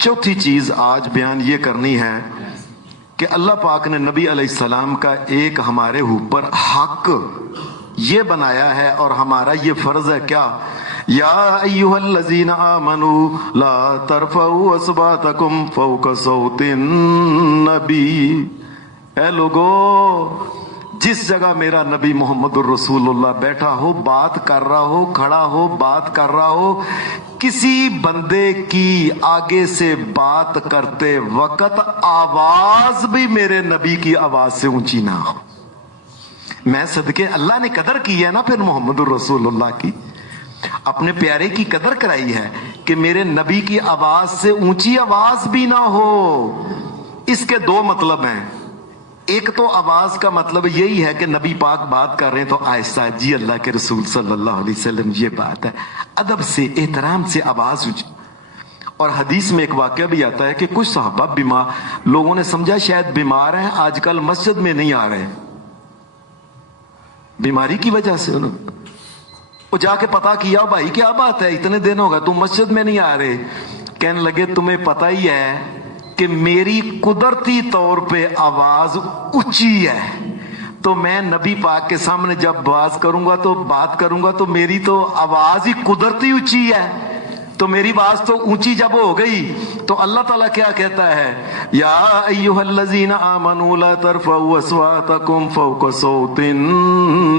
चौथी चीज आज बयान ये करनी है कि अल्लाह पाक ने नबी अलैहिस्सलाम का एक हमारे ऊपर हक ये बनाया है और हमारा ये फर्ज है क्या, या अय्युहल्लज़ीना आमनू ला तरफ़ऊ अस्वातकुम फ़ौक़ सौतिन नबी। ऐ लोगो, जिस जगह मेरा नबी मोहम्मदुर रसूलुल्लाह बैठा हो, बात कर रहा हो, खड़ा हो, बात कर रहा हो, किसी बंदे की आगे से बात करते वक्त आवाज भी मेरे नबी की आवाज से ऊंची ना हो। मैं सदके अल्लाह ने कदर की है ना फिर मोहम्मदुर रसूलुल्लाह की, अपने प्यारे की कदर कराई है कि मेरे नबी की आवाज से ऊंची आवाज भी ना हो। इसके दो मतलब हैं। एक तो आवाज का मतलब यही है कि नबी पाक बात कर रहे हैं तो आहिस्ता, जी अल्लाह के रसूल सल्लल्लाहु अलैहि वसल्लम, ये बात है, अदब से एहतराम से आवाज ऊंची। और हदीस में एक वाकया भी आता है कि कुछ सहाबा बीमार, लोगों ने समझा शायद बीमार हैं, आजकल मस्जिद में नहीं आ रहे, बीमारी की वजह से वो जाके पता किया, भाई क्या बात है, इतने दिन हो गए तुम मस्जिद में नहीं आ रहे। कहने लगे तुम्हें पता ही है कि मेरी कुदरती तौर पे आवाज ऊंची है, तो मैं नबी पाक के सामने जब बात करूंगा तो मेरी तो आवाज ही कुदरती ऊंची है, तो मेरी आवाज तो ऊंची जब हो गई तो अल्लाह ताला क्या कहता है, या अय्युहल्लज़ीना आमनू ला तरफ़ऊ अस्वातकुम फ़ौक़ सौतिन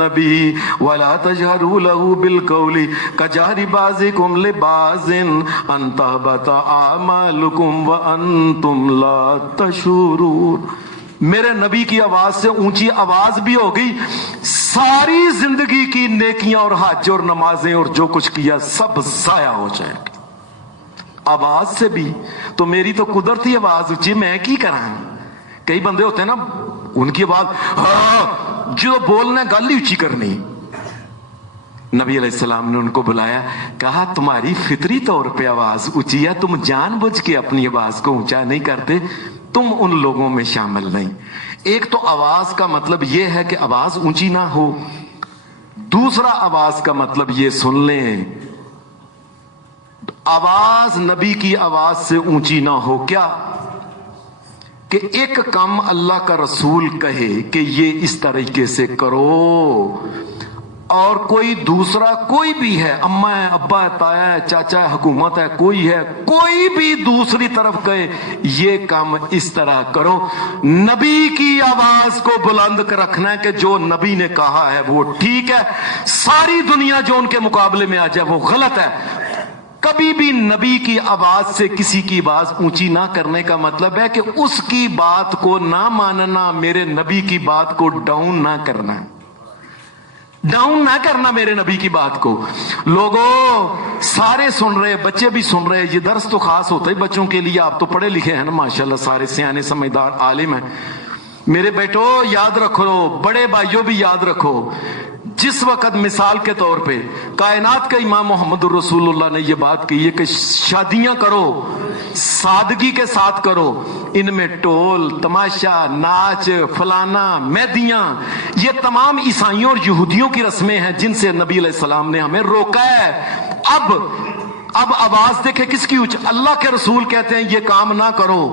नबी वला तजहरू लहू बिलक़ौली कजहरि बाज़िकुम लिबाज़िन अन तहबता आमालुकुम व अंतुम ला तशऊरून। मेरे नबी की आवाज से ऊंची आवाज भी हो गई, सारी जिंदगी की नेकियां और हज और नमाजें और जो कुछ किया सब जाया हो जाएगा आवाज से भी। तो मेरी तो कुदरती आवाज ऊंची, मैं की करा। कई बंदे होते हैं ना, उनकी आवाज जो बोलना गल ही ऊंची करनी। नबी अलैहिस्सलाम ने उनको बुलाया, कहा तुम्हारी फितरी तौर पे आवाज ऊंची है, तुम जानबूझ के अपनी आवाज को ऊंचा नहीं करते, तुम उन लोगों में शामिल नहीं। एक तो आवाज का मतलब यह है कि आवाज ऊंची ना हो, दूसरा आवाज का मतलब ये सुन लें, आवाज नबी की आवाज से ऊंची ना हो क्या, कि एक काम अल्लाह का रसूल कहे कि ये इस तरीके से करो, और कोई दूसरा कोई भी है, अम्मा है, अब्बा है, ताया है, चाचा है, हुकूमत है, कोई भी दूसरी तरफ कहे ये काम इस तरह करो, नबी की आवाज को बुलंद कर रखना है कि जो नबी ने कहा है वो ठीक है, सारी दुनिया जो उनके मुकाबले में आ जाए वो गलत है। कभी भी नबी की आवाज से किसी की आवाज ऊंची ना करने का मतलब है कि उसकी बात को ना मानना, मेरे नबी की बात को डाउन ना करना, डाउन ना करना मेरे नबी की बात को। लोगों सारे सुन रहे, बच्चे भी सुन रहे, ये दर्स तो खास होता है बच्चों के लिए, आप तो पढ़े लिखे हैं ना माशाल्लाह, सारे सियाने समझदार आलिम हैं। मेरे बेटो याद रखो, बड़े भाइयों भी याद रखो, जिस वक्त मिसाल के तौर पे कायनात के इमाम मोहम्मद रसूलुल्लाह ने ये बात की है कि शादियां करो सादगी के साथ करो, इनमें टोल तमाशा नाच फलाना मेहदियां, ये तमाम ईसाइयों और यहूदियों की रस्में हैं जिनसे नबी अलैहिस्सलाम ने हमें रोका है। अब आवाज देखे किसकी ऊंच, अल्लाह के रसूल कहते हैं ये काम ना करो,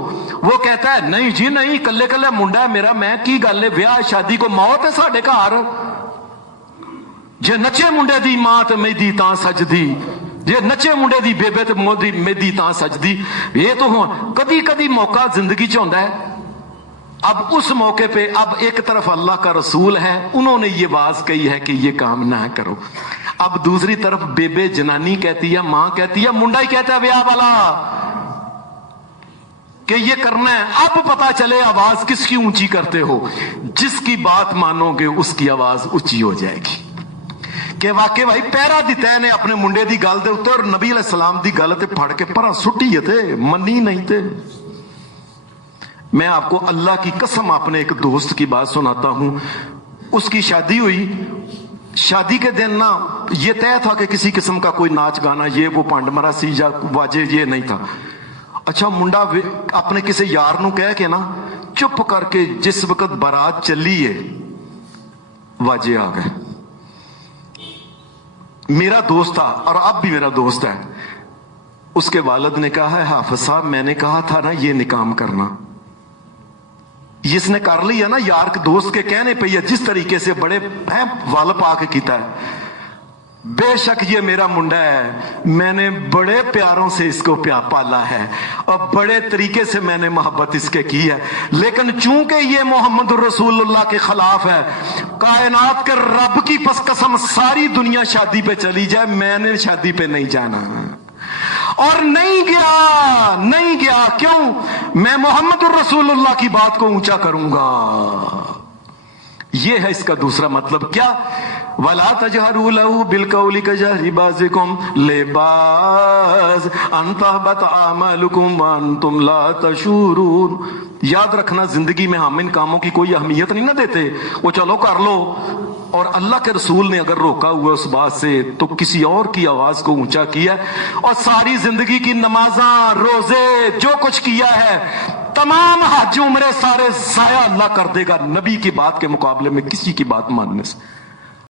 वो कहता है नहीं जी नहीं, कल्ले कल्ले मुंडा है मेरा, मैं की गल है, ब्याह शादी को मौत है साडे घर, जे नचे मुंडे दी मां ते मेहदी तां सजदी, जे नचे मुंडे दी बेबे ते मेहदी तां सजदी। ये तो कदी कदी मौका जिंदगी च होता है। अब उस मौके पे अब एक तरफ अल्लाह का रसूल है, उन्होंने ये बात कही है कि ये काम ना करो, अब दूसरी तरफ बेबे जनानी कहती है, मां कहती है, मुंडा ही कहता है ब्याह वाला कि ये करना है। अब पता चले आवाज किसकी ऊंची करते हो, जिसकी बात मानोगे उसकी आवाज ऊंची हो जाएगी कि वाकई भाई पहरा दिता है ने अपने मुंडे दी गल दे उत्ते, और नबी अलैहिस्सलाम दी गल ते फड़ के परा सुट्टी है थे, मनी नहीं थे। मैं आपको अल्लाह की कसम अपने एक दोस्त की बात सुनाता हूं, उसकी शादी हुई, शादी के दिन ना ये तय था कि किसी किस्म का कोई नाच गाना ये वो पांड मरासी या वाजे ये नहीं था। अच्छा मुंडा अपने किसी यार नू कह के ना चुप करके जिस वक्त बारात चली है वाजे आ गए। मेरा दोस्त था और अब भी मेरा दोस्त है, اس کے والد نے کہا ہے حافظ صاحب میں نے کہا تھا نا یہ نکام کرنا، اس نے کر لیا نا یار دوست کے کہنے پہ، یا جس طریقے سے بڑے ہیں والد پا کے کیتا ہے، بے شک یہ میرا منڈا ہے، میں نے بڑے پیاروں سے اس کو پالا ہے اور بڑے طریقے سے میں نے محبت اس کے کی ہے، لیکن چونکہ یہ محمد رسول اللہ کے خلاف ہے، کائنات کے رب کی پس قسم ساری دنیا شادی پہ چلی جائے میں نے شادی پہ نہیں جانا، اور نہیں گیا کیوں؟ میں محمد الرسول اللہ کی بات کو اونچا کروں گا۔ یہ ہے اس کا دوسرا مطلب کیا؟ وَلَا تَجْهَرُوا لَهُ بِالْقَوْلِ كَجَهْرِ بَعْضِكُمْ لِبَعْضٍ أَن تَحْبَطَ أَعْمَالُكُمْ وَأَنْتُمْ لَا تَشْعُرُونَ۔ یاد رکھنا زندگی میں ہم ان کاموں کی کوئی اہمیت نہیں نہ دیتے، وہ چلو کر لو، اور اللہ کے رسول نے اگر روکا ہوا اس بات سے تو کسی اور کی آواز کو اونچا کیا، اور ساری زندگی کی نمازاں روزے جو کچھ کیا ہے تمام حج عمرے سارے ضائع اللہ کر دے گا نبی کی بات کے مقابلے میں کسی کی بات ماننے سے۔